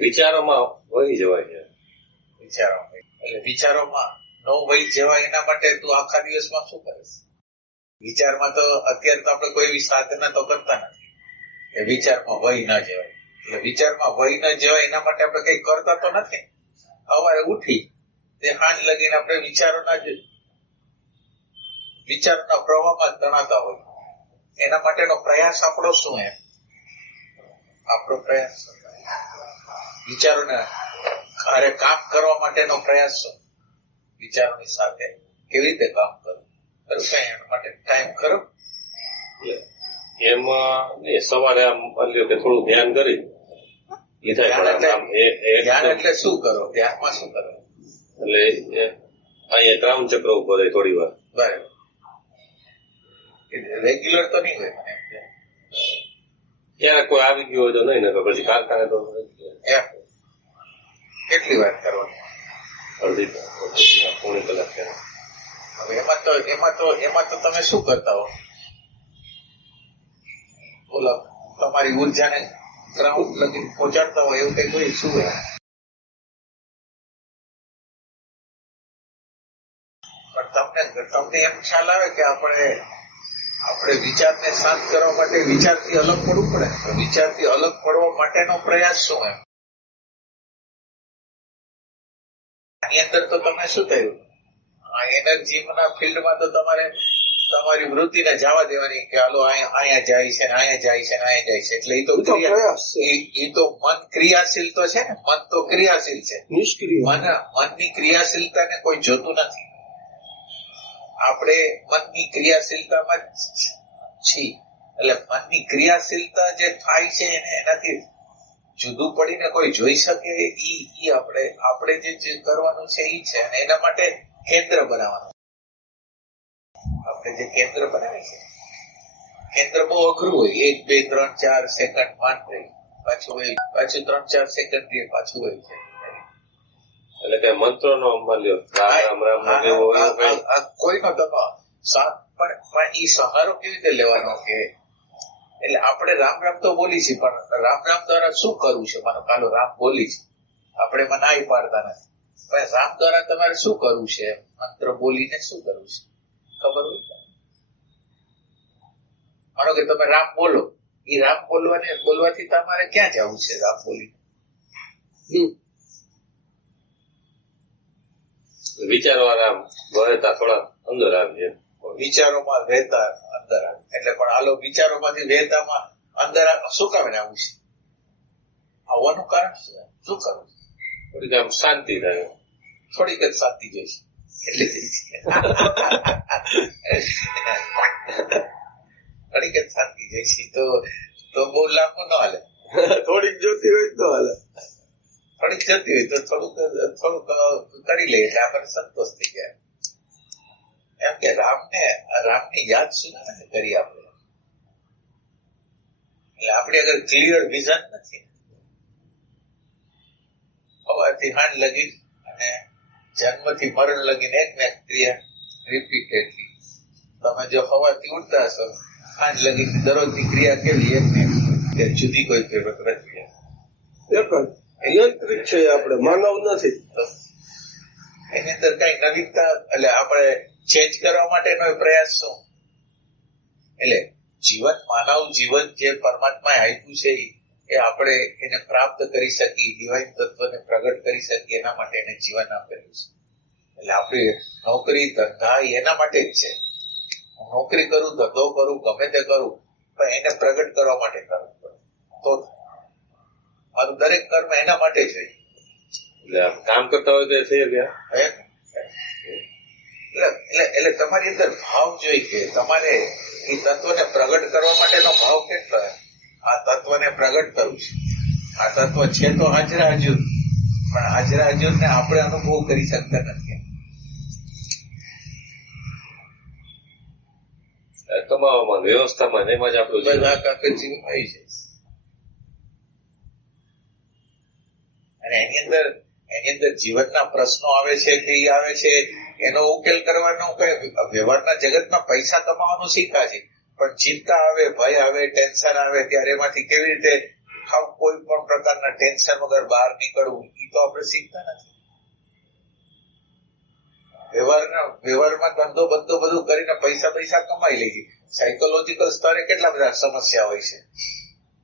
વિચારોમાં વહી જવાય છે. વિચારોમાં એટલે વિચારોમાં નો વહી જવાય એના માટે તું આખા દિવસમાં શું કરે? વિચારમાં તો અત્યારે તો આપણે કોઈ એવી સાધના તો કરતા નથી કે વિચારમાં વહી ના જવાય. એટલે વિચારમાં વહી ના જવાય એના માટે આપણે કઈ કરતા તો નથી. સવારે ઉઠી તે સાંજ લગીને આપણે વિચારોના પ્રવાહમાં તણાતા હોય. એના માટેનો પ્રયાસ આપણો શું? એમ આપણો પ્રયાસ વિચારોને અરે કામ કરવા માટેનો પ્રયાસ શું? વિચારોની સાથે કેવી રીતે કામ કરવું કઈ એના માટે ટાઈમ ખરો? એમાં સવારે આમ માની કે થોડું ધ્યાન કરી ધ્યાન એટલે શું કરો? ધ્યાનમાં શું કરો? એટલે અહીંયા ત્રાઉન ચક્ર ઉપર થોડી વાર. બરાબર. રેગ્યુલર તો નહીં હોય મને. ક્યારેક કોઈ આવી ગયું હોય તો નહીં, ને પછી કારખાને તો કેટલી વાર કરવાની? અડધી પોણી કલાક. હવે એમાં તો તમે શું કરતા હો? બોલો, તમારી ઉર્જાને ગ્રાઉન્ડ લગી પહોંચાડતા હોય એવું કઈ કોઈ શું હોય? પણ તમને એમ ખ્યાલ આવે કે આપણે વિચારને શાંત કરવા માટે વિચારથી અલગ પડવું પડે. વિચારથી અલગ પડવા માટેનો પ્રયાસ શું? એમ આની અંદર તો તમે શું થયું? આ એનર્જીના ફિલ્ડમાં તો તમારે તમારી વૃત્તિને જવા દેવાની કે હાલો અહીંયા જાય છે ને અહીંયા જાય છે ને અહીંયા જાય છે. એટલે એ તો મન ક્રિયાશીલ તો છે ને. મન તો ક્રિયાશીલ છે. મનની ક્રિયાશીલતાને કોઈ જોતું નથી. આપણે મનની ક્રિયાશીલતામાં છીએ. એટલે મનની ક્રિયાશીલતા જે થાય છે એનાથી જુદું પડીને કોઈ જોઈ શકે ઈ આપણે જે કરવાનું છે ઈ છે. અને એના માટે કેન્દ્ર બનાવવાનું. આપણે જે કેન્દ્ર બનાવે છે કેન્દ્ર બહુ અઘરું હોય. 1 2 3 4 સેકન્ડ માંડ રહી, પાછું 3 4 સેકન્ડ રહી, પાછું હોય છે. એટલે કે મંત્રો નો કોઈનો તમે પણ ઈ સહારો કેવી રીતે લેવાનો? કે એટલે આપણે રામ રામ તો બોલી છે, પણ રામ રામ દ્વારા શું કરવું છે? માનો કાલો રામ બોલી છે, આપણે મનાઈ પાડતા નથી. પણ રામ દ્વારા તમારે શું કરવું છે? મંત્ર બોલીને શું કરવું છે ખબર હોય? માનો કે તમે રામ બોલો, એ રામ બોલવાથી તમારે ક્યાં જવું છે? રામ બોલી વિચારો આરામ વહેતા થોડા અંદર આવી જાય. વિચારોમાં વહેતા અંદર આવે એટલે પણ હાલો વિચારોમાંથી વહેતામાં અંદર શું કામ આવું છે? આવવાનું કારણ શું કરવું? થોડીક આમ શાંતિ થાય. થોડીક જ શાંતિ જોઈશે એટલે થોડીક જ શાંતિ જોઈશે તો બહુ લાંબુ ન હાલે. થોડીક જોતી હોય તો હાલે. થોડીક જતી હોય તો થોડુંક કરી લે એટલે આપણને સંતોષ થઈ જાય. એમ કે રામની યાદ શું કરી આપણે? એટલે આપણી અગર ક્લિયર વિઝન નથી, હવાથી હાંડ લગી અને જન્મથી મરણ લગીને એક ને ક્રિયા રિપીટેડલી તમે જો હવાથી ઉઠતા હશો, હાંડ લગી દરરોજની ક્રિયા કેવી એક ને જુદી કોઈ પ્રક્રિયા યંત્રિક છે. આપણે માનવ નથી. એની અંદર કઈ નવીનતા એટલે આપણે ચેન્જ કરવા માટેનો પ્રયાસ શું? એટલે માનવ જીવન જે પરમાત્માએ આપ્યું છે એ આપણે એને પ્રાપ્ત કરી શકીએ, ડિવાઇન તત્વને પ્રગટ કરી શકીએ, એના માટે એને જીવન આપેલું છે. એટલે આપણી નોકરી ધંધા એના માટે જ છે. હું નોકરી કરું, ધંધો કરું, ગમે તે કરું, પણ એને પ્રગટ કરવા માટે કરવું પડે. તો મારું દરેક કર્મ એના માટે જ હોય. એટલે કામ કરતા હોય તો થઈ ગયા. એટલે તમારી અંદર ભાવ જોઈ કે તમારે એ તત્વને પ્રગટ કરવા માટેનો ભાવ કેટલો? આ તત્વને પ્રગટ કરવું છે. આ તત્વ છે તો હાજરા હજુર, પણ હાજરા હજુર ને આપણે અનુભવ કરી શકતા નથી. કમાવામાં, વ્યવસ્થામાં એમાં જ આપણું જીવન આવી જાય. અને એની અંદર જીવનના પ્રશ્નો આવે છે કે આવે છે એનો ઉકેલ કરવાનો કઈ વ્યવહારના જગતમાં પૈસા કમાવાનું શીખા છે, પણ ચિંતા આવે, ભય આવે, ટેન્શન આવે ત્યારે એમાંથી કેવી રીતે હાવ કોઈ પણ પ્રકારના ટેન્શન વગર બહાર નીકળવું એ તો આપણે શીખતા નથી. વ્યવહારમાં ધંધો બધો બધું કરીને પૈસા કમાઈ લઈએ. સાયકોલોજીકલ સ્તરે કેટલા બધા સમસ્યા હોય છે.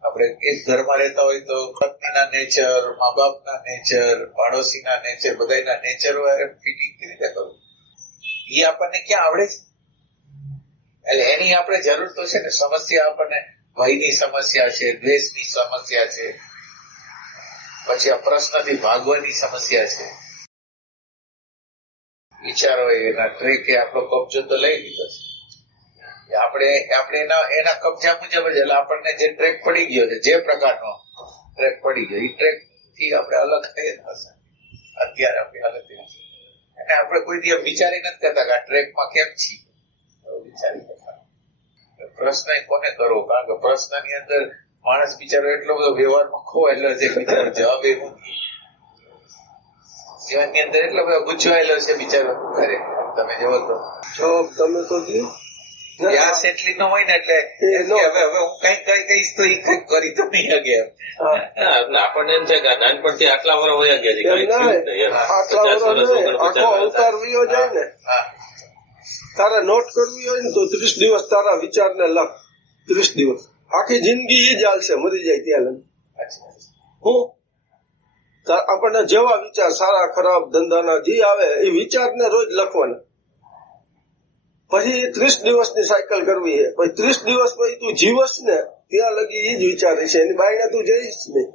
આપણે એક ઘરમાં રહેતા હોય તો પત્નીના નેચર, મા બાપના નેચર, પાડોશીના નેચર, બધાના નેચર ફિટિંગ કેવી રીતે કરવું એ આપણને ક્યાં આવડે છે? એટલે એની આપણે જરૂર તો છે ને. સમસ્યા આપણને ભયની સમસ્યા છે, દ્વેષની સમસ્યા છે, પછી આ પ્રશ્નથી ભાગવાની સમસ્યા છે. વિચારો એના ટ્રેકે આપણો કબજો તો લઈ લીધો છે. આપણે એના કબજા મુજબ જ એટલે આપણને જે ટ્રેક પડી ગયો છે, જે પ્રકારનો ટ્રેક પડી ગયો એ ટ્રેક થી આપણે અલગ થઈ હશે. અત્યારે આપણી હાલત એવી છે. અને આપણે કોઈ દિવસ વિચારી નથી કરતા કે આ ટ્રેકમાં કેમ છીએ. વિચારી કરતા પ્રશ્ન કોને કરવો? કારણ કે પ્રશ્નની અંદર માણસ બિચારો એટલો બધો વ્યવહારમાં ખોવાયેલો છે, બિચારો જવાબ એવું જીવનની અંદર એટલો બધો ગૂંચવાયેલો છે બિચારો. અરે તમે જોવો તો જવાબ તમે તો દો. વ્યાસ એટલી ન હોય ને એટલે હવે હું કઈ કહીશ તો એ કઈ કરી તો નહીં શકે. આપણને એમ છે કે નાનપણથી આટલા વર્ષ વયા ગયા છે, એમ કઈ ના થયું જ નહીં એમ. આટલા 50 વર્ષ વર્ષ નહીં, આખો 49 અવતાર વિયો જાય ને. તારે નોટ કરવી હોય ને તો 30 દિવસ તારા વિચારને લખ. 30 દિવસ આખી જિંદગી એ જ હાલશે, મરી જાય ત્યાં લગી. હું આપણને જેવા વિચાર સારા ખરાબ ધંધાના જે આવે એ વિચારને રોજ લખવાના. પછી 30 દિવસની સાયકલ કરવી છે. પછી 30 દિવસ પછી તું જીવસ ને ત્યાં લગી એ જ વિચારે છે. એની બાઈને તું જઈશ નહીં.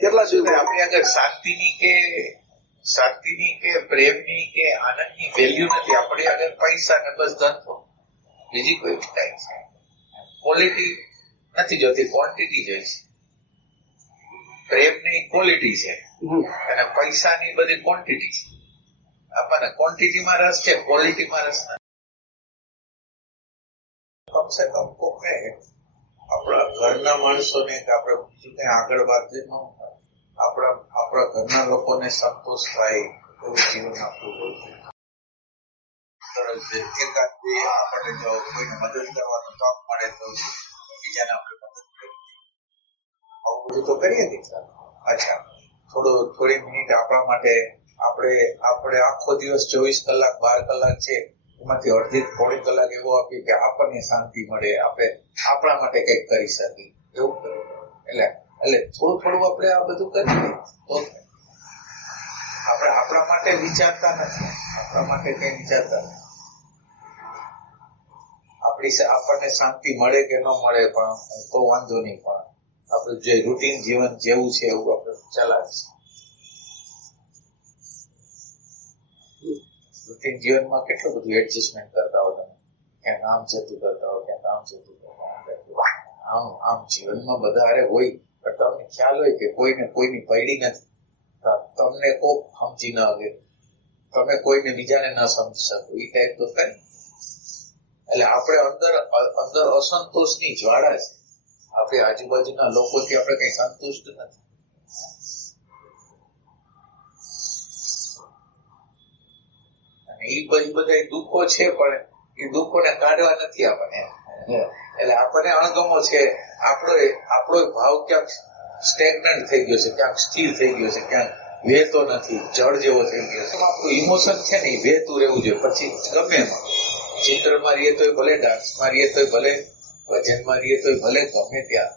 કેટલા દિવસ આપણી આગળ શાંતિની કે પ્રેમની કે આનંદની વેલ્યુ નથી. આપણી આગળ પૈસા ને બસ ધંધો, બીજી કોઈ કઈ છે. ક્વોલિટી નથી જોતી, ક્વોન્ટિટી જોઈ છે. પ્રેમની ક્વોલિટી છે અને પૈસાની બધી ક્વોન્ટિટી છે. આપણને ક્વોન્ટિટીમાં રસ છે, ક્વોલિટીમાં રસ નથી. કમસે કમ કોને આપણા ઘરના માણસોને કે આપણે બીજું કઈ આગળ વાત આપણા ઘરના લોકોને સંતોષ થાય એવું જીવન આપવું જોઈએ. એકાદ બે આપણને જો કોઈને મદદ કરવાનો તક મળે તો બીજાને આપણે મદદ કરીએ. આવું બધું તો કરીએ ને. અચ્છા, થોડી મિનિટ આપણા માટે આપણે આખો દિવસ 24 કલાક 12 કલાક છે, એમાંથી અડધી થોડી કલાક એવો આપીએ કે આપણને શાંતિ મળે, આપણે આપણા માટે કંઈક કરી શકીએ એવું કરીએ. એટલે થોડું આપણે આ બધું કરીએ તો આપણે આપણા માટે વિચારતા નથી. આપણા માટે કઈ વિચારતા નથી. આપણને શાંતિ મળે કે ન મળે પણ તો વાંધો નહીં, પણ આપણું જે રૂટીન જીવન જેવું છે એવું આપણે ચલાવીએ. રૂટીન જીવનમાં કેટલું બધું એડજસ્ટમેન્ટ કરતા હો તમે. ક્યાંક આમ જતું કરતા હો, ક્યાંક આમ જતું કરતા હો. આમ જીવનમાં બધા હારે હોય પણ તમને ખ્યાલ હોય કે કોઈને કોઈની પૈડી નથી. તમને કોક સમજી ન આવે, તમે કોઈને બીજાને ન સમજી શકો એ ટાઈપ તો કઈ. એટલે આપણે અંદર અસંતોષની જ્વાળા છે. આપણે આજુબાજુના લોકોથી આપણે કઈ સંતુષ્ટ નથી. અને એ બધા દુઃખો છે પણ એ દુઃખોને કાઢવા નથી આપણને. એટલે આપણને અણગમો છે. આપણો ભાવ ક્યાંક સ્ટેગ્નન્ટ થઈ ગયો છે, ક્યાંક સ્થિર થઈ ગયો છે, ક્યાંક વહેતો નથી, જળ જેવો થઈ ગયો છે. આપણું ઇમોશન છે ને એ વહેતું રહેવું જોઈએ. પછી ગમે એમાં ચિત્રમાં રહીએ તોય ભલે, ડાન્સમાં રહીએ તોય ભલે, ભજનમાં રહીએ તોય ભલે, ગમે ત્યાં.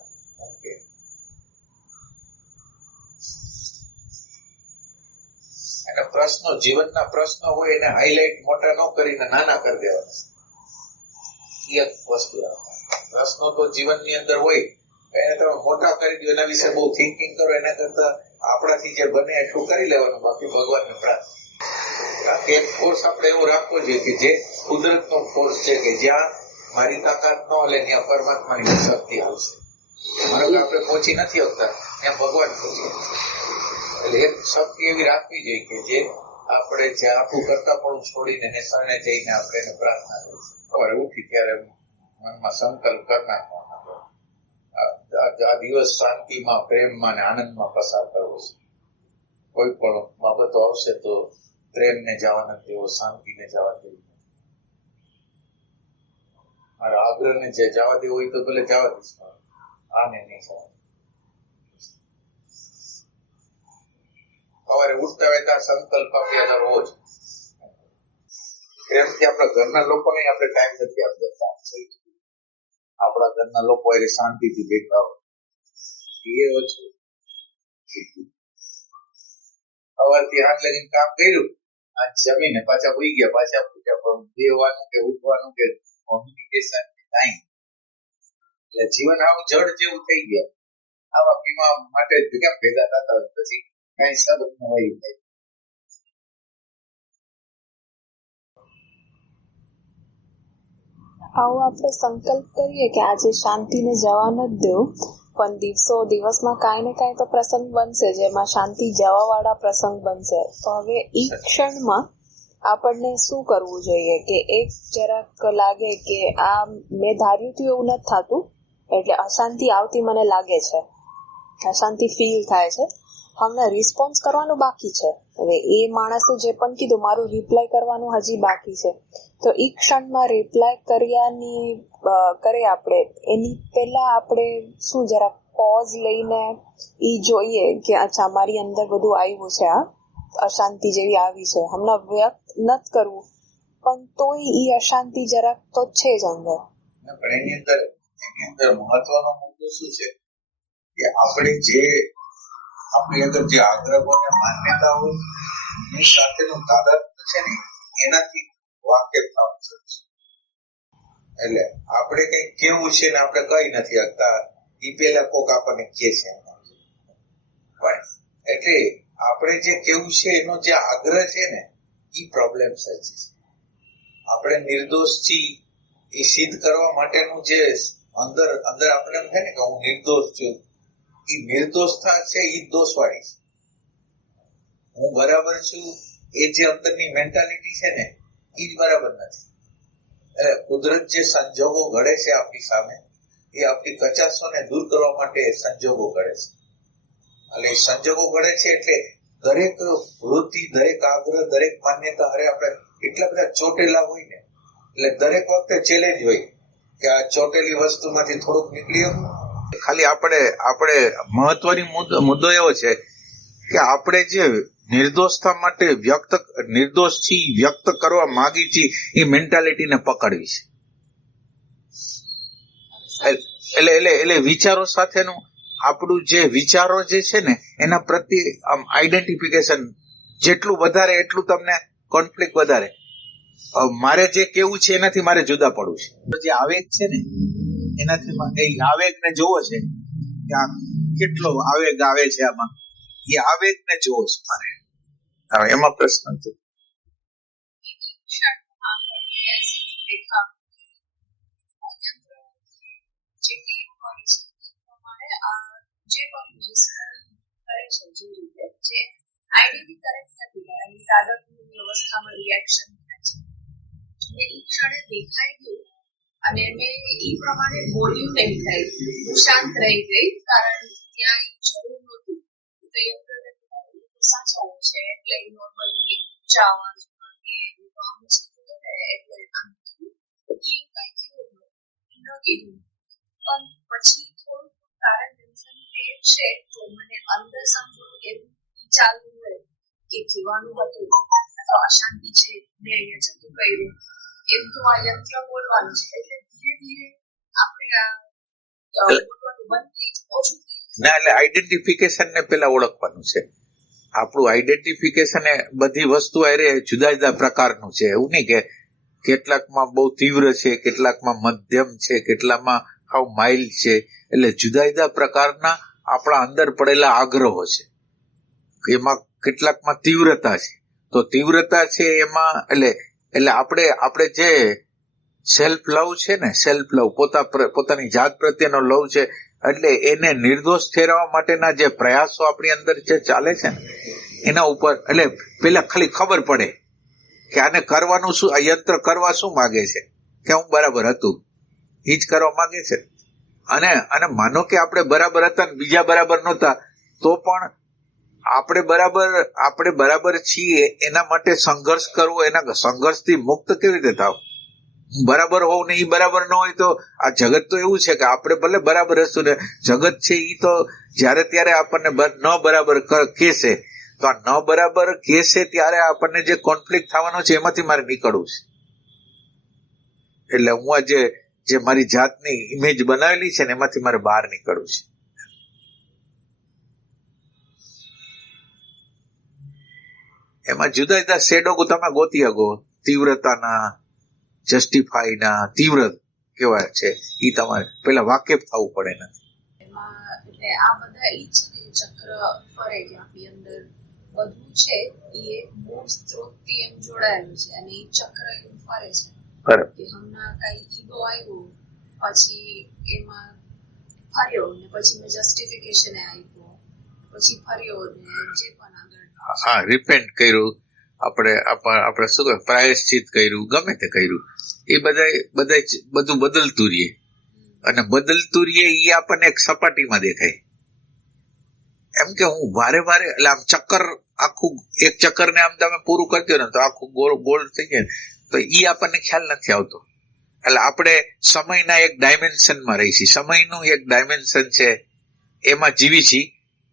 અને પ્રશ્નો, જીવનના પ્રશ્નો હોય એને હાઈલાઇટ મોટા ન કરીને નાના કરી દેવાના. એક વસ્તુ પ્રશ્નો તો જીવનની અંદર હોય એને તમે મોટા કરી દો, એના વિશે બહુ થિંકિંગ કરો. એના કરતા આપણાથી જે બને એટલું કરી લેવાનું, બાકી ભગવાનને પ્રાર્થના. કારણ કે એક ફોર્સ આપણે એવો રાખવો જોઈએ કે જે કુદરતનો ફોર્સ છે કે જ્યાં મારી તાકાત ન હલે ત્યાં પરમાત્માની શક્તિ આવશે. માનો કે આપણે પહોંચી નથી શકતા ત્યાં ભગવાન પહોંચી. એટલે એક શક્તિ એવી રાખવી જોઈએ કે જે આપણે જે આપણું કરતા પણ છોડીને એને શરણે જઈને આપણે એને પ્રાર્થના કરીશું. સવારે ઉઠી ત્યારે મનમાં સંકલ્પ કરી નાખવાનો, આ દિવસ શાંતિમાં, પ્રેમમાં અને આનંદમાં પસાર કરવો છે. કોઈ પણ બાબતો આવશે તો પ્રેમને જવા નથી દેવો, શાંતિને જવા દેવું. મારા આગ્રહને જે જવા દેવો હોય તો ભલે જવા દઈશ, આને નહીં જવા. સવારે ઉઠતા વહેતા સંકલ્પ આપણી અંદર હોવો જ. એમથી આપણા ઘરના લોકોને આપણે ટાઈમ નથી આપતા. આપણા ઘરના લોકો એ શાંતિથી બેઠા હોય એ ઓછું. સવારથી હાથ લગીને કામ કર્યું, આ જમીને પાછા ઉઈ ગયા, પાછા પૂછ્યા દેવાનું કે ઉઠવાનું કે કોમ્યુનિકેશન ટાઈમ. એટલે જીવન આવું જડ જેવું થઈ ગયા. આવા પીવા માટે કેમ ભેગા થતા હોય પછી કઈ સબક ન હોય. આવો આપણે સંકલ્પ કરીએ કે આજે શાંતિને જવા નથી દેવું, પણ દિવસમાં કાંઈ ને કાંઈ તો પ્રસંગ બનશે જેમાં શાંતિ જવા વાળા પ્રસંગ બનશે. તો હવે એ ક્ષણમાં આપણને શું કરવું જોઈએ કે એક જરાક લાગે કે આ મેં ધાર્યું હતું એવું નથી થતું, એટલે અશાંતિ આવતી મને લાગે છે, અશાંતિ ફીલ થાય છે, હમણાં રિસ્પોન્સ કરવાનું બાકી છે. હવે એ માણસે જે પણ કીધું મારું રિપ્લાય કરવાનું હજી બાકી છે, તો એ ક્ષણમાં રિપ્લાય કરે આપણે એની પહેલા આપણે શું જરા પોઝ લઈને એ જોઈએ કે અચ્છા મારી અંદર બધું આવ્યું છે, આ અશાંતિ જેવી આવી છે, હમણાં વ્યક્ત નથી કરવું પણ તોય એ અશાંતિ જરાક તો છે જ અંદર. પણ એની અંદર મહત્વનો મુદ્દો શું છે કે આપણે જે આપણી અંદર જે આગ્રહો અને માન્યતાઓ ની સાથેનું તાદાત્મ્ય છે ને એનાથી વાકેફ થવું છે. એટલે આપણે કઈ કેવું છે ને આપણે કઈ નથી શકતા એ પેલા કોક આપણને કહે છે. પણ એટલે આપણે જે કેવું છે એનો જે આગ્રહ છે ને એ પ્રોબ્લેમ સર્જે છે. આપણે નિર્દોષ છીએ એ સિદ્ધ કરવા માટેનું જે અંદર આપણે એમ થાય ને કે હું નિર્દોષ છું, એ નિર્દોષતા છે એ દોષવાળી છે. હું બરાબર છું એ જે અંદરની મેન્ટાલિટી છે ને એ જ બરાબર નથી. એટલે કુદરત જે સંજોગો ઘડે છે આપણી સામે એ આપણી કચાશોને દૂર કરવા માટે સંજોગો ઘડે છે. એટલે સંજોગો ઘડે છે એટલે દરેક વૃત્તિ, દરેક આગ્રહ, દરેક માન્યતા અરે આપણે એટલા બધા ચોટેલા હોય ને એટલે દરેક વખતે ચેલેન્જ હોય કે આ ચોટેલી વસ્તુમાંથી થોડુંક નીકળી આવું. ખાલી આપણે મહત્વની મુદ્દો એવો છે કે આપણે જે નિર્દોષતા માટે નિર્દોષ છીએ વ્યક્ત કરવા માંગી છીએ એ મેન્ટાલિટીને પકડવી છે. એટલે વિચારો સાથેનું આપણું જે વિચારો જે છે ને એના પ્રત્યે આમ આઈડેન્ટિફિકેશન જેટલું વધારે એટલું તમને કોન્ફ્લિક્ટ વધારે. મારે જે કેવું છે એનાથી મારે જુદા પડવું છે. જે આવેગ છે ને એનાથી એ આવેગને જોવો છે કે આ કેટલો આવેગ આવે છે આમાં, એ આવેગને જોવો છે મારે. હવે એમાં પ્રશ્ન છે અને મેં એ પ્રમાણે બોલ્યું નહીં થાય, હું શાંત રહી ગઈ કારણ ત્યાં જરૂર નહોતું. તો એ સાચવવું છે એટલે નોર્મલી ચાવવા કીધું. પણ પછી થોડું કારણ છે તો મને અંદર સમજો એવું ચાલવું હોય કે કહેવાનું હતું તો અશાંતિ છે મેં અહીંયા જતું કર્યું એમ તો આ યંત્ર બોલવાનું છે. એટલે ધીરે ધીરે આપણે આ બંધ થઈ ઓછું ના. એટલે આઈડેન્ટિફિકેશન ને પેલા ઓળખવાનું છે. આપણું આઈડેન્ટિફિકેશન એ બધી વસ્તુ અરે જુદા જુદા પ્રકારનું છે. એવું નહીં કે કેટલાકમાં બહુ તીવ્ર છે, કેટલાકમાં મધ્યમ છે, કેટલાકમાં હાવ માઇલ્ડ છે. એટલે જુદા જુદા પ્રકારના આપણા અંદર પડેલા આગ્રહો છે. એમાં કેટલાકમાં તીવ્રતા છે. તો તીવ્રતા છે એમાં એટલે આપણે જે સેલ્ફ લવ છે ને, સેલ્ફ લવ પોતાની જાત પ્રત્યેનો લવ છે, એટલે એને નિર્દોષ ઠેરવવા માટેના જે પ્રયાસો આપણી અંદર જે ચાલે છે ને એના ઉપર એટલે પેલા ખાલી ખબર પડે કે આને કરવાનું શું, આ યંત્ર કરવા શું માંગે છે, કે હું બરાબર હતું એ જ કરવા માંગે છે. અને માનો કે આપણે બરાબર હતા ને બીજા બરાબર નહોતા તો પણ આપણે બરાબર છીએ એના માટે સંઘર્ષ કરવો. એના સંઘર્ષથી મુક્ત કેવી રીતે થાવ? બરાબર હોવ ને એ બરાબર ન હોય તો આ જગત તો એવું છે કે આપણે ભલે બરાબર હશું ને જગત છે એ તો જ્યારે ત્યારે આપણને ન બરાબર કહેશે તો આ ન બરાબર કે છે ત્યારે આપણને જે કોન્ફ્લિક્ટ થવાનો છે એમાંથી મારે નીકળવું છે. એટલે હું આ જે મારી જાતની ઇમેજ બનાવેલી છે ને એમાંથી મારે બહાર નીકળવું છે. એમાં જુદા જુદા શેડો તમે ગોતી શકો, તીવ્રતાના, જસ્ટિફાઈના, તીવ્ર કેવા છે એ તમારે પેલા વાકેફ થવું પડે. નથી એમાં એટલે આ બધા ઈ છે ને ચક્ર ફરે કે આપણી અંદર બધું છે એ મૂળ સ્ત્રોતથી એમ જોડાયેલું છે અને એ ચક્ર એવું ફરે છે બરાબર. કે હમણાં કઈ ઈગો આવ્યું પછી એમાં ફર્યો ને પછી મેં જસ્ટિફિકેશન આપ્યો પછી ફર્યો ને જે પણ આગળ હા, રિપેન્ટ કર્યું, આપણે શું કહે પ્રાયશ્ચિત કર્યું, ગમે તે કર્યું, એ બધું બદલતું રહીએ. અને બદલતું રહીએ એ આપણને એક સપાટીમાં દેખાય. એમ કે હું વારે વારે એટલે આમ ચક્કર આખું એક ચક્કરને આમ તમે પૂરું કરજો ને તો આખું ગોળ થઈ જાય તો એ આપણને ખ્યાલ નથી આવતો. એટલે આપણે સમયના એક ડાયમેન્શનમાં રહી છીએ. સમયનું એક ડાયમેન્શન છે એમાં જીવી છીએ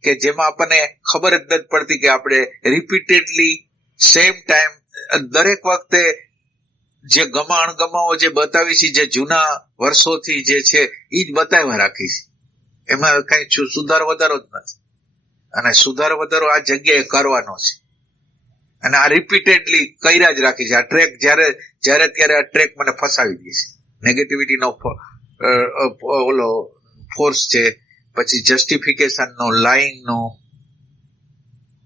કે જેમાં આપણને ખબર જ નથી પડતી કે આપણે રિપીટેડલી સેમ ટાઈમ દરેક વખતે જે અણગમાઓ જે બતાવી છે, જે જૂના વર્ષોથી જે છે એ જ બતાવ્યા રાખી છે. એમાં કઈ સુધાર વધારો જ નથી. અને સુધાર વધારો આ જગ્યાએ કરવાનો છે. અને આ રિપીટેડલી કર્યા જ રાખી છે. આ ટ્રેક જ્યારે ત્યારે આ ટ્રેક મને ફસાવી દે છે. નેગેટિવિટીનો ઓલો ફોર્સ છે, પછી જસ્ટિફિકેશનનો, લાઇંગનો,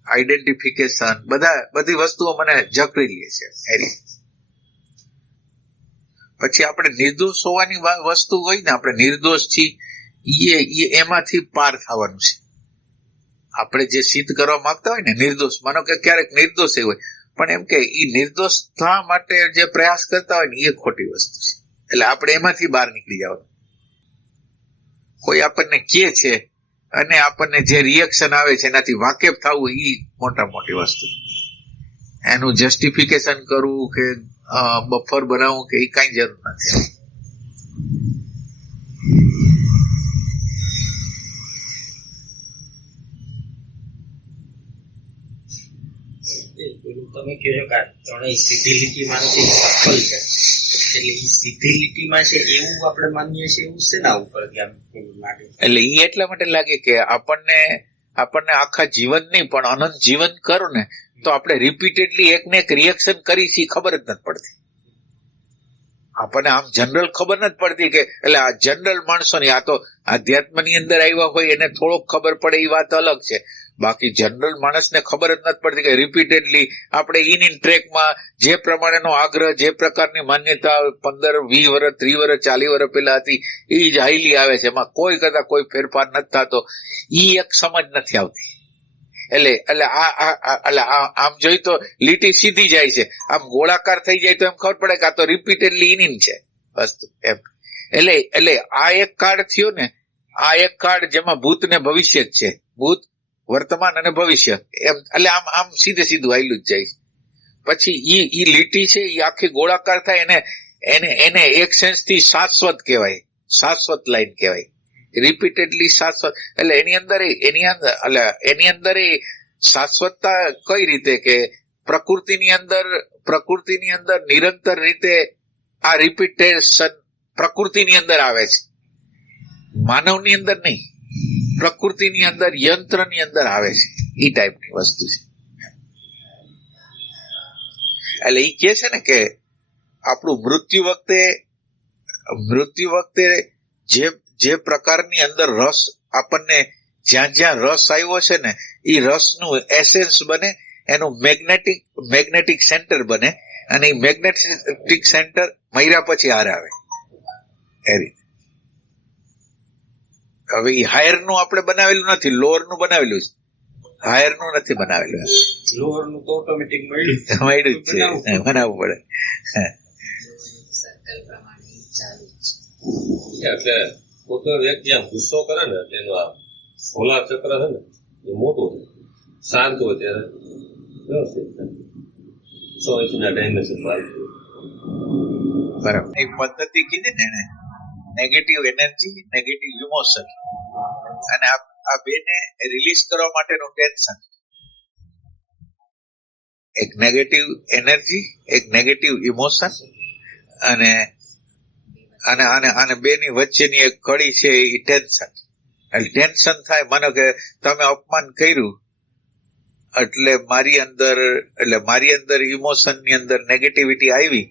આઈડેન્ટિફિકેશન, બધી વસ્તુઓ મને જકડી લે છે. પછી આપણે નિર્દોષ હોવાની વસ્તુ હોય ને, આપણે નિર્દોષ છીએ એમાંથી પાર થવાનું છે. આપણે જે સિદ્ધ કરવા માંગતા હોય ને નિર્દોષ, માનો કે ક્યારેક નિર્દોષ હોય પણ એમ કે એ નિર્દોષ થવા માટે જે પ્રયાસ કરતા હોય ને એ ખોટી વસ્તુ છે. એટલે આપણે એમાંથી બહાર નીકળી જવાનું. કોઈ આપણને કહે છે અને આપણને જે રિએક્શન આવે છે એનાથી વાકેફ થવું એ મોટા મોટી વસ્તુ. એનું જસ્ટિફિકેશન કરવું કે બફર બનાવવું કે એ કઈ જરૂર નથી. તમે કહો છો કે આ ત્રણેય સીધી લીટીમાં છે, સફળ છે, એટલે એ સીધી લીટીમાં છે એવું આપણે માનીએ છીએ. એવું છે ના ઉપર લાગે એટલે એ એટલા માટે લાગે કે આપણને આખા જીવન નહીં પણ અનંત જીવન કરો ને તો આપણે રિપીટેડલી એક ને એક રિએક્શન કરી છે ખબર જ નથી પડતી. આપણને આમ જનરલ ખબર નથી પડતી કે એટલે આ જનરલ માણસોની, આ તો આધ્યાત્મની અંદર આવ્યા હોય એને થોડોક ખબર પડે એ વાત અલગ છે. બાકી જનરલ માણસને ખબર જ નથી પડતી કે રિપીટેડલી આપણે ઇન ટ્રેકમાં જે પ્રમાણેનો આગ્રહ, જે પ્રકારની માન્યતા 15, 20 વર્ષ, 30 વર્ષ, 40 વર્ષ પહેલા હતી એ જ હાઈલી આવે છે. એમાં કોઈ કરતા કોઈ ફેરફાર નથી થતો. એ એક સમજ નથી આવતી. એટલે આમ જોઈ તો લીટી સીધી જાય છે, આમ ગોળાકાર થઈ જાય તો એમ ખબર પડે કે આ તો રિપીટેડલી ઇન છે વસ્તુ એમ. એટલે આ એક કાળ થયો ને, આ એક કાળ જેમાં ભૂત ને ભવિષ્ય જ છે. ભૂત, વર્તમાન અને ભવિષ્ય એમ. એટલે આમ સીધું આયલું જ જાય. પછી ઈ લીટી છે એ આખી ગોળાકાર થાય એને એક સેન્સ થી શાશ્વત કહેવાય, શાશ્વત લાઈન કહેવાય. રિપીટેડલી શાશ્વત એટલે એની અંદર શાશ્વતતા કઈ રીતે કે પ્રકૃતિની અંદર નિરંતર રીતે આ રિપીટેશન પ્રકૃતિની અંદર આવે છે, માનવની અંદર નહીં. પ્રકૃતિની અંદર, યંત્રની અંદર આવે છે. એ ટાઈપની વસ્તુ છે. એટલે એ કે છે ને કે આપણું મૃત્યુ વખતે જે પ્રકારની અંદર રસ આપણને જ્યાં રસ આવ્યો છે ને એ રસનું એસેન્સ બને, એનું મેગ્નેટિક સેન્ટર બને અને એ મેગ્નેટિક સેન્ટર મર્યા પછી હારે આવે એ રીતે. હવે એ હાયર નું આપણે બનાવેલું નથી, લોઅર નું બનાવેલું છે. હાયર નું નથી બનાવેલું. લોઅર નું તો ઓટોમેટિક મળ્યું જ છે, બનાવવું પડે. સર્કલ પ્રમાણે ચાલુ છે. એટલે કોઈ પણ વ્યક્તિ આમ ગુસ્સો કરે ને એટલે એનું આ ભોલા ચક્ર છે ને એ મોટું છે. શાંત હોય ત્યારે વ્યવસ્થિત થાય. 100 ઇંચના ડાયમેન્શનમાં આવી જાય. બરાબર. એક પદ્ધતિ કીધી ને એને, નેગેટિવ એનર્જી, નેગેટિવ ઇમોશન, અને આ બેને રિલીઝ કરવા માટેનું ટેન્શન. એક નેગેટિવ એનર્જી, એક નેગેટિવ ઇમોશન, અને અને આને આને બેની વચ્ચેની એક કડી છે એ ટેન્શન. એટલે ટેન્શન થાય, માનો કે તમે અપમાન કર્યું એટલે મારી અંદર ઇમોશનની અંદર નેગેટિવિટી આવી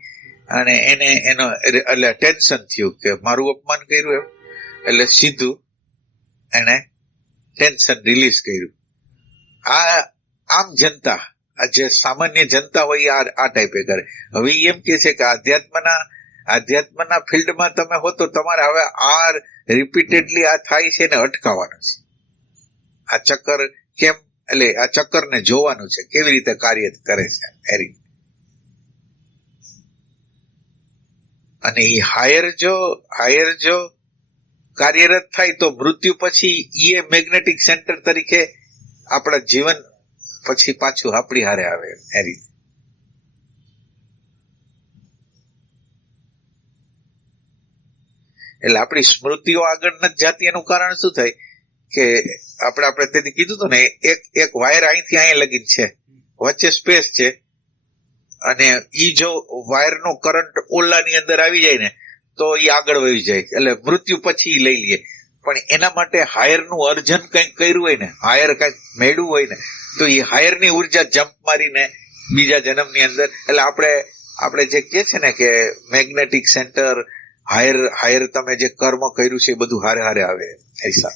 અને એટલે ટેન્શન થયું કે મારું અપમાન કર્યું એમ, એટલે સીધું એને ટેન્શન રિલીઝ કર્યું. આમ જનતા, જે સામાન્ય જનતા હોય આ ટાઈપે કરે. હવે એમ કે છે કે આધ્યાત્મના ફિલ્ડમાં તમે હો તો તમારે હવે આ રિપીટેડલી આ થાય છે ને અટકાવવાનું છે. આ ચક્કર કેમ, એટલે આ ચક્કરને જોવાનું છે કેવી રીતે કાર્ય કરે છે એરી. અને એ હાયર જો કાર્યરત થાય તો મૃત્યુ પછી એ મેગ્નેટિક સેન્ટર તરીકે આપણા જીવન પછી પાછું આપણી હારે આવે એ રીતે. એટલે આપણી સ્મૃતિઓ આગળ નથી જાતી. એનું કારણ શું થાય કે આપણે તેથી કીધું હતું ને, એક વાયર અહીંથી અહીંયા લગીન છે, વચ્ચે સ્પેસ છે, અને ઈ જો વાયરનો કરંટ ઓલાની અંદર આવી જાય ને તો એ આગળ વહી જાય, એટલે મૃત્યુ પછી લઈ લઈએ. પણ એના માટે હાયરનું અર્જન કંઈક કર્યું હોય ને, હાયર કંઈક મેળવું હોય ને, તો એ હાયરની ઉર્જા જમ્પ મારીને બીજા જન્મની અંદર, એટલે આપણે જે કહે છે ને કે મેગ્નેટિક સેન્ટર, હાયર તમે જે કર્મ કર્યું છે એ બધું હારે આવે એસા.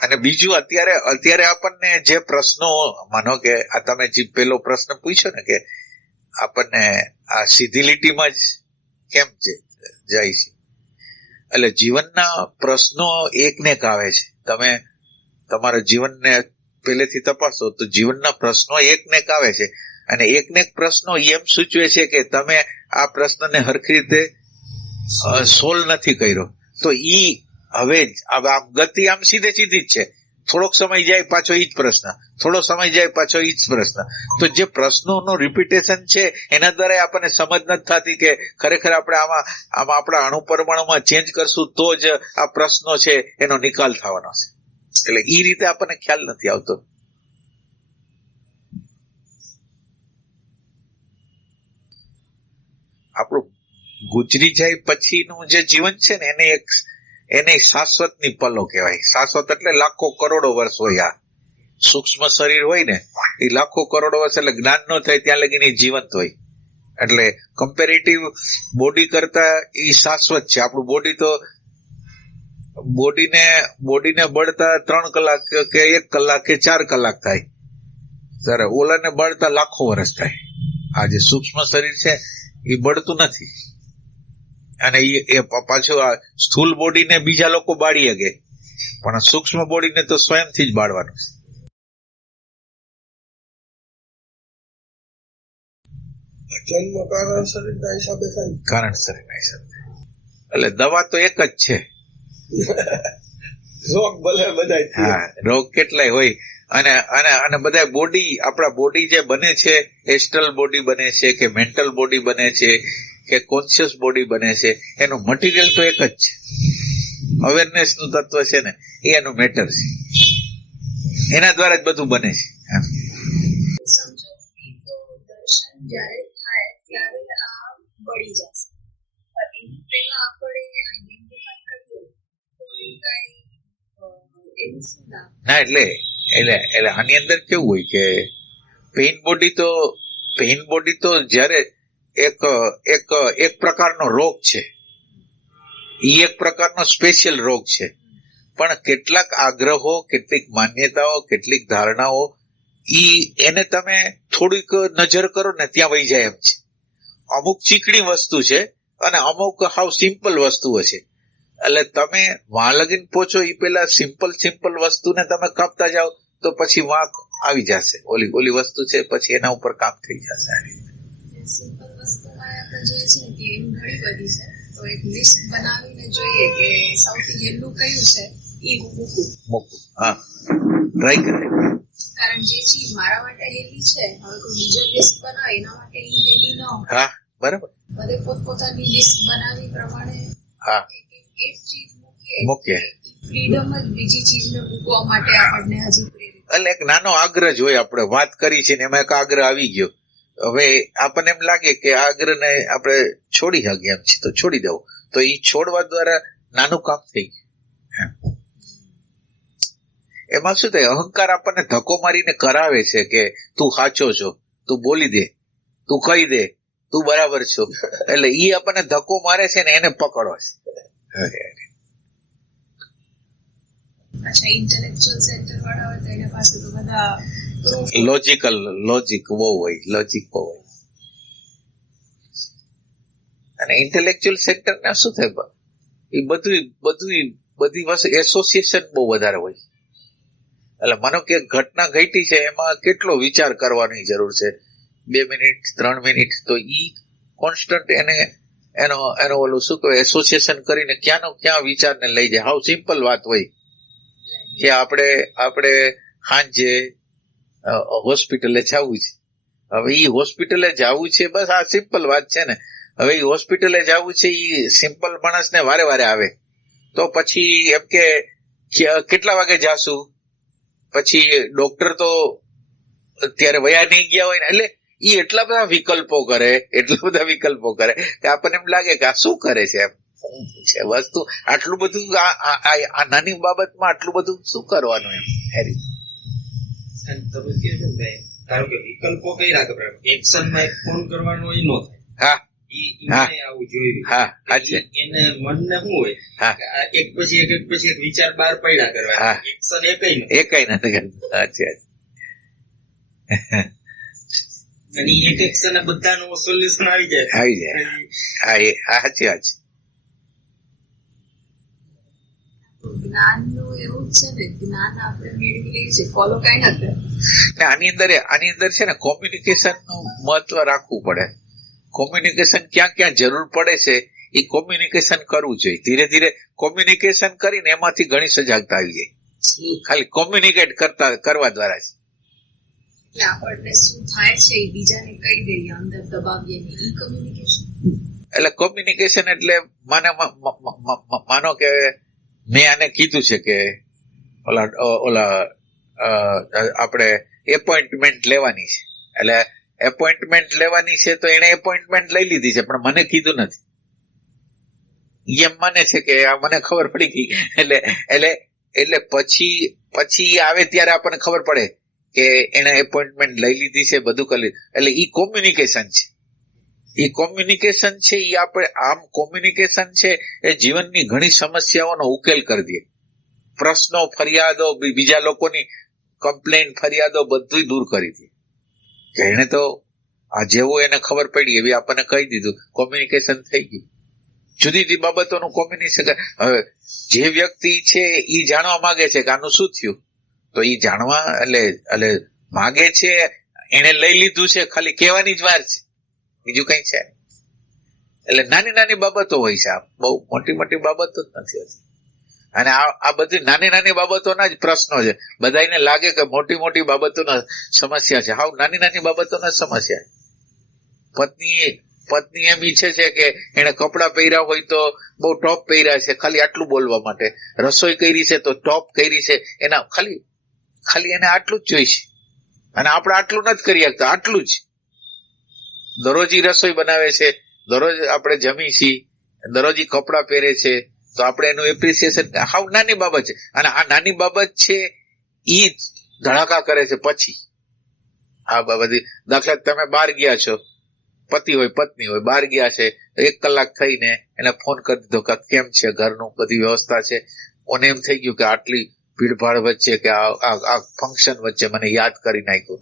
અને બીજું અત્યારે આપણને જે પ્રશ્નો, માનો કે આ તમે જે પેલો પ્રશ્ન પૂછ્યો ને કે આપણને આ સીધી લીટીમાં જ કેમ જાય છે, એટલે જીવનના પ્રશ્નો એક ને એક આવે છે. તમે તમારા જીવનને પહેલેથી તપાસો તો જીવનના પ્રશ્નો એક ને એક આવે છે, અને એક ને એક પ્રશ્નો એમ સૂચવે છે કે તમે આ પ્રશ્નને હરખી રીતે સોલ્વ નથી કર્યો. તો હવે આમ ગતિ આમ સીધી જ છે. થોડોક સમય જાય પાછો ઈ જ પ્રશ્ન, થોડો સમય જાય પાછો ઈ જ પ્રશ્ન. તો જે પ્રશ્નોનું રિપીટેશન છે એના દ્વારા આપણને સમજ નથી થતી કે ખરેખર આપણે આમાં આપણા અણુ પરમાણુમાં ચેન્જ કરશું તો જ આ પ્રશ્નો છે એનો નિકાલ થવાનો છે. એટલે ઈ રીતે આપણને ખ્યાલ નથી આવતો. આપણું ગુજરી જાય પછીનું જે જીવન છે ને એને શાશ્વતની પલો કહેવાય. શાશ્વત એટલે લાખો કરોડો વર્ષ હોય. આ સૂક્ષ્મ શરીર હોય ને એ લાખો કરોડો વર્ષ, એટલે જ્ઞાન ન થાય ત્યાં લગીને જીવંત હોય. એટલે કમ્પેરેટિવ બોડી કરતા એ શાશ્વત છે. આપણું બોડી તો બોડીને બળતા 3 કલાક કે 1 કલાક કે 4 કલાક થાય, ત્યારે ઓલાને બળતા લાખો વર્ષ થાય. આ જે સૂક્ષ્મ શરીર છે એ બળતું નથી. અને એ પાછું આ સ્થૂલ બોડીને બીજા લોકો બાળી શકે, પણ સૂક્ષ્મ બોડીને તો સ્વયંથી જ બાળવાનું છે. જન્મ કારણ શરીરના હિસાબે થાય, કારણ શરીરના હિસાબે. એટલે દવા તો એક જ છે. રોગ ભલે બધા, હા, રોગ કેટલાય હોય. અને બધા બોડી, આપણા બોડી જે બને છે, એસ્ટ્રલ બોડી બને છે કે મેન્ટલ બોડી બને છે કે કોન્શિયસ બોડી બને છે, એનું મટીરિયલ તો એક જ છે. અવેરનેસ નું તત્વ છે ને એ એનું મેટર છે, એના દ્વારા જ બધું બને છે. સમજો દર્શન જ્યારે થાય ત્યારે આ બળી જશે, પણ એની પહેલા આપણે આઈડેન્ટિફાઈ કરીએ તો એનું શું નામ? ના, એટલે આની અંદર કેવું હોય કે પેઇન બોડી તો જ્યારે એક પ્રકારનો રોગ છે, એ એક પ્રકારનો સ્પેશિયલ રોગ છે. પણ કેટલાક આગ્રહો, કેટલીક માન્યતાઓ, કેટલીક ધારણાઓ એને તમે થોડીક નજર કરો ને ત્યાં વહી જાય એમ છે. અમુક ચીકણી વસ્તુ છે અને અમુક હાવ સિમ્પલ વસ્તુઓ છે. એટલે તમે વાં લગીને પહોંચો એ પેલા સિમ્પલ વસ્તુને તમે કાપતા જાઓ તો પછી વાંક આવી જશે. ઓલી વસ્તુ છે પછી એના ઉપર કામ થઈ જશે. સિમ્પલ વસ્તુમાં આપણે જોઈએ છે કે એમ ઘણી બધી છે, તો એક લિસ્ટ બનાવીને જોઈએ કે સૌથી હેલું કયું છે એ હું મૂકું. હા, ટ્રાય કરે. કારણ જે ચીજ મારા માટે હેલી છે, હવે કોઈ બીજો લિસ્ટ બનાવે એના માટે એ હેલી ન હોય. હા, બરાબર. બધે પોતપોતાની લિસ્ટ બનાવી પ્રમાણે હા, એક ચીજ મૂકીએ. ફ્રીડમ જ બીજી ચીજને મૂકવા માટે આપણને હજી પ્રેરિત. એટલે એક નાનો આગ્રહ જોઈએ, આપણે વાત કરી છે ને એમાં એક આગ્રહ આવી ગયો. હવે આપણને એમ લાગે કે આ આગ્રહને આપણે છોડી શકીએ એમ છે, તો છોડી દઉં, તો એ છોડવા દ્વારા નાનું કામ થઈ ગયું. એમાં શું થાય, અહંકાર આપણને ધક્કો મારીને કરાવે છે કે તું સાચો છો, તું બોલી દે, તું કહી દે, તું બરાબર છો. એટલે ઈ આપણને ધક્કો મારે છે ને એને પકડો છે. અચ્છા, ઇન્ટેલેક્ચ્યુઅલ સેક્ટર વાળા હોય તો એના પાસે તો બધા લોજિક બહુ હોય. અને ઇન્ટેલેક્ચ્યુઅલ સેક્ટર ને શું થાય, એ બધી વસ્તુ એસોસિએશન બહુ વધારે હોય. એટલે માનો કે ઘટના ઘટી છે, એમાં કેટલો વિચાર કરવાની જરૂર છે, 2 મિનિટ 3 મિનિટ, તો ઈ કોન્સ્ટન્ટ એનો ઓલું શું કહેવાય, એસોસિએશન કરીને ક્યાં વિચારને લઈ જાય. હાવ સિમ્પલ વાત હોય કે આપણે સાંજે હોસ્પિટલે જવું છે. હવે ઈ હોસ્પિટલે જવું છે, બસ આ સિમ્પલ વાત છે ને. હવે ઈ હોસ્પિટલે જવું છે, ઈ સિમ્પલ માણસને વારે વારે આવે, તો પછી એમ કે કેટલા વાગે જાશું, પછી ડોક્ટર તો અત્યારે વયા નહીં ગયા હોય ને, એટલે ઈ એટલા બધા વિકલ્પો કરે કે આપણને એમ લાગે કે આ શું કરે છે, એમ છે વસ્તુ. આટલું બધું આ નાની બાબતમાં આટલું બધું શું કરવાનું એમ. અને તમે કહો છો ને, ધારો કે વિકલ્પો કઈ રાખે, એક્શનમાં એક ફોન કરવાનો એ નો થાય. આવું જોયું. એને મનને શું હોય, એક પછી એક વિચાર બહાર પડ્યા કરવા, એક્શન એકઈ નથી કરતું. અને એક એક્શન બધાનું સોલ્યુશન આવી જાય. સાચી વાત છે. જ્ઞાનનું એવું જ છે ને, જ્ઞાન આપણે મેળવી લઈએ છીએ, ફોલો કઈ નથી. આની અંદર છે ને કોમ્યુનિકેશન નું મહત્વ રાખવું પડે. કોમ્યુનિકેશન ક્યાં જરૂર પડે છે એ કોમ્યુનિકેશન કરવું જોઈએ. ધીરે ધીરે કોમ્યુનિકેશન કરીને એમાંથી ઘણી સજાગતા આવી જાય. ખાલી કોમ્યુનિકેટ કરવા દ્વારા જ. એટલે આપણને શું થાય છે એ બીજાને કહી દઈએ, અંદર દબાવીએ ને, ઈ કોમ્યુનિકેશન. એટલે કોમ્યુનિકેશન એટલે માનો કે મેં આને કીધું છે કે ઓલા આપણે એપોઇન્ટમેન્ટ લેવાની છે, એટલે એપોઇન્ટમેન્ટ લેવાની છે, તો એને એપોઇન્ટમેન્ટ લઈ લીધી છે, પણ મને કીધું નથી. એમ મને છે કે આ મને ખબર પડી ગઈ, એટલે પછી આવે ત્યારે આપણને ખબર પડે કે એને એપોઇન્ટમેન્ટ લઈ લીધી છે, બધું કરી લીધું. એટલે ઈ કોમ્યુનિકેશન છે. આપણે આમ કોમ્યુનિકેશન છે એ જીવનની ઘણી સમસ્યાઓનો ઉકેલ કરી દે. પ્રશ્નો, ફરિયાદો, બીજા લોકોની કમ્પ્લેન, ફરિયાદો બધું દૂર કરી દે. એને તો આ જેવું એને ખબર પડી એવી આપણને કહી દીધું, કોમ્યુનિકેશન થઈ ગયું. જુદી જુદી બાબતોનું કોમ્યુનિકેશન. હવે જે વ્યક્તિ છે એ જાણવા માંગે છે કે આનું શું થયું, તો એ જાણવા એટલે માંગે છે, એને લઈ લીધું છે, ખાલી કહેવાની જ વાર છે, બીજું કઈ છે. એટલે નાની નાની બાબતો હોય છે, આ બહુ મોટી મોટી બાબતો જ નથી હોતી. અને આ બધી નાની નાની બાબતોના જ પ્રશ્નો છે. બધાને લાગે કે મોટી મોટી બાબતોના સમસ્યા છે, હાવ નાની નાની બાબતોના સમસ્યા. પત્ની એમ ઈચ્છે છે કે એને કપડાં પહેર્યા હોય તો બહુ ટોપ પહેર્યા છે, ખાલી આટલું બોલવા માટે. રસોઈ કરી છે તો ટોપ કરી છે, એના ખાલી એને આટલું જ જોઈશે. અને આપણે આટલું નથી કરી શકતા, આટલું જ. દરરોજ રસોઈ બનાવે છે, દરરોજ આપણે જમી છીએ, દરરોજ કપડાં પહેરે છે, તો આપણે એનું એપ્રિસિએશન. હાવ નાની બાબત છે, અને આ નાની બાબત છે ઈ ધડાકા કરે છે પછી. આ બાબત દાખલા તમે બહાર ગયા છો, પતિ હોય પત્ની હોય, બહાર ગયા છે, 1 કલાક થઈને એને ફોન કરી દીધો કે કેમ છે, ઘરનું બધી વ્યવસ્થા છે. મને એમ થઈ ગયું કે આટલી ભીડભાડ વચ્ચે કે આ ફંક્શન વચ્ચે મને યાદ કરી નાખ્યું.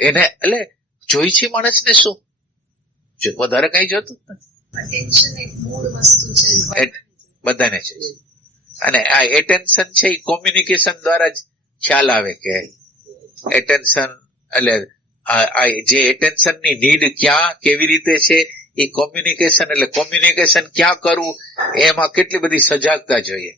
એને એટલે જોઈ છે માણસને શું વધારે કઈ જોતું નથી, બધાને છે. અને આ એટેન્શન છે એ કોમ્યુનિકેશન દ્વારા જ ખ્યાલ આવે કે એટેન્શન એટલે જે એટેન્શન ની નીડ ક્યાં કેવી રીતે છે એ કોમ્યુનિકેશન. એટલે કોમ્યુનિકેશન ક્યાં કરવું એમાં કેટલી બધી સજાગતા જોઈએ.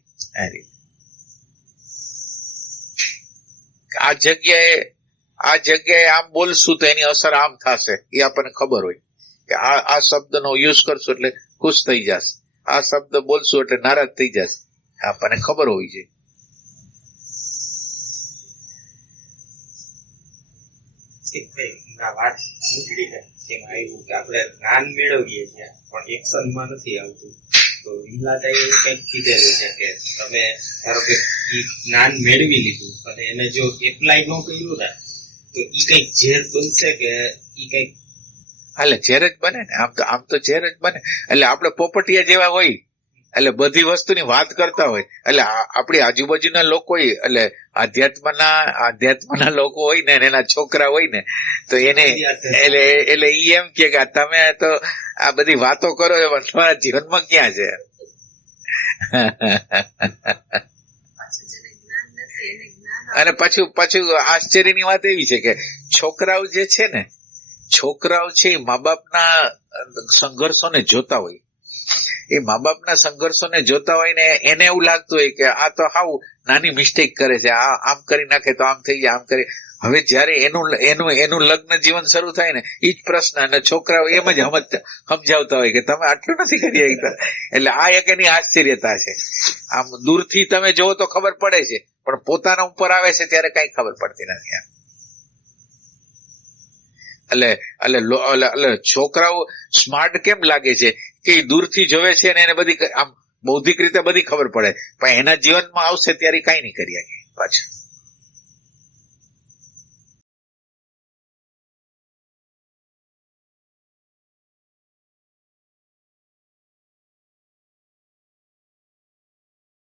આ જગ્યાએ આમ બોલશું તો એની અસર આમ થશે, એ આપણને ખબર હોય કે આ શબ્દનો યુઝ કરશું એટલે ખુશ થઈ જશે, આ શબ્દ બોલશું એટલે નારાજ થઈ જશે, આપણને ખબર હોવી જોઈએ. એક ભાઈ આ વાત નીકળી ને એમાં આવ્યું કે આપણે જ્ઞાન મેળવીએ છીએ પણ એક્શનમાં નથી આવતું. તો વિમલાતાએ એવું કંઈક કીધેલું છે કે તમે ધારો કે ઈ જ્ઞાન મેળવી લીધું અને એને જો એપ્લાય ન કર્યું ને તો ઈ કંઈક ઝેર બનશે કે ઈ કંઈક એટલે ઝેર જ બને ને, આમ તો ઝેર જ બને. એટલે આપણે પોપટિયા જેવા હોય, એટલે બધી વસ્તુની વાત કરતા હોય, એટલે આપણી આજુબાજુના લોકો એટલે આધ્યાત્મના લોકો હોય ને એના છોકરા હોય ને તો એને એટલે ઈ એમ કે તમે તો આ બધી વાતો કરો એમાં તમારા જીવનમાં ક્યાં છે? અને પાછું આશ્ચર્યની વાત એવી છે કે છોકરાઓ જે છે ને, છોકરાઓ છે એ મા બાપના સંઘર્ષોને જોતા હોય, એ મા બાપના સંઘર્ષોને જોતા હોય ને એને એવું લાગતું હોય કે આ તો હાવ નાની મિસ્ટેક કરે છે, આ આમ કરી નાખે તો આમ થઈ જાય, આમ કરી. હવે જયારે એનું લગ્ન જીવન શરૂ થાય ને એ જ પ્રશ્ન, અને છોકરાઓ એમ જ સમજાવતા હોય કે તમે આટલું નથી કરી શકતા. એટલે આ એક એની આશ્ચર્યતા છે. આમ દૂરથી તમે જોવો તો ખબર પડે છે, પણ પોતાના ઉપર આવે છે ત્યારે કઈ ખબર પડતી નથી. એટલે છોકરાઓ સ્માર્ટ કેમ લાગે છે કે દૂરથી જોવે છે અને એને બધી આમ બૌદ્ધિક રીતે બધી ખબર પડે, પણ એના જીવનમાં આવશે ત્યારે કઈ નહીં કરી શકે પાછું.